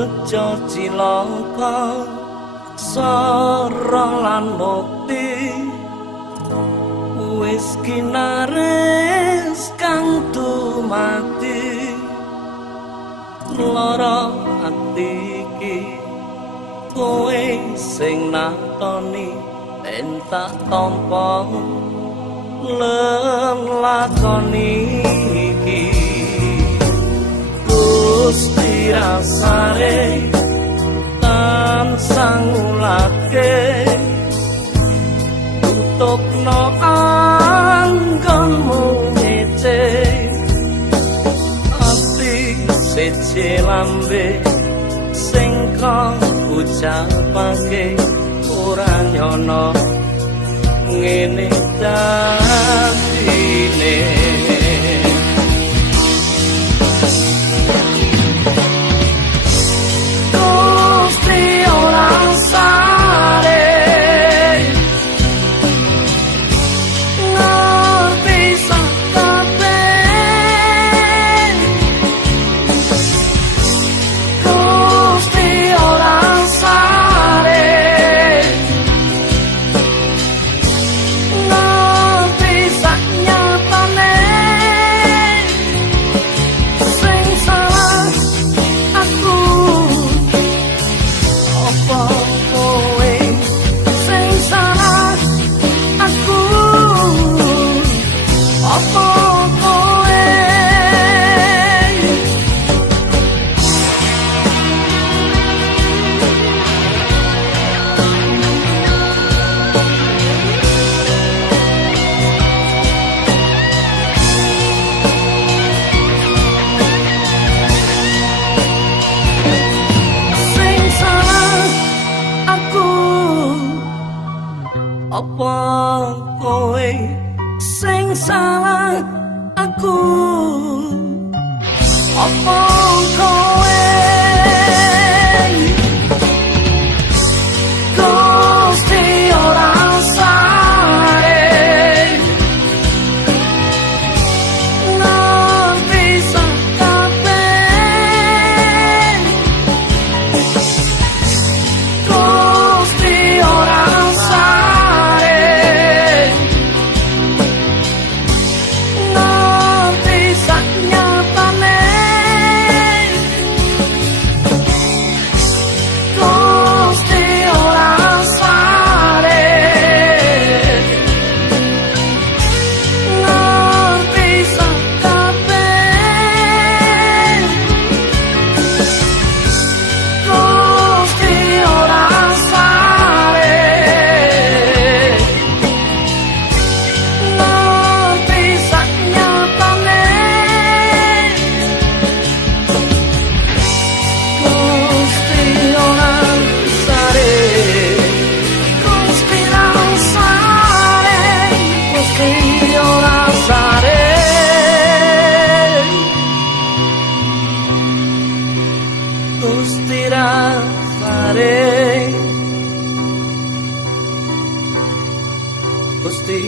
bejo cilaka sara lan mukti wis kinares kang dumati lara ati iki kowe sing natoni entak tampa lakoni iki Gusti rasane tansah ngulake tutupno anggonmu ngece ati siji lambe sing kang ucapake ora nyono ngene dadine Gusti ora sare ngerti sakabeh Gusti ora sare ngerti saknyatane sing salah aku apa kowe sing salah aku apa kowe sing salah aku apa kowe sing salah aku apa kowe Gusti ora sare ngerti sakabeh Gusti ora sare ngerti saknyatane Gusti ora sare ngerti sakabeh Gusti ora sare ngerti saknyatane Gusti ora sare Gusti ora sare Gusti ora sare Gusti rasare Gusti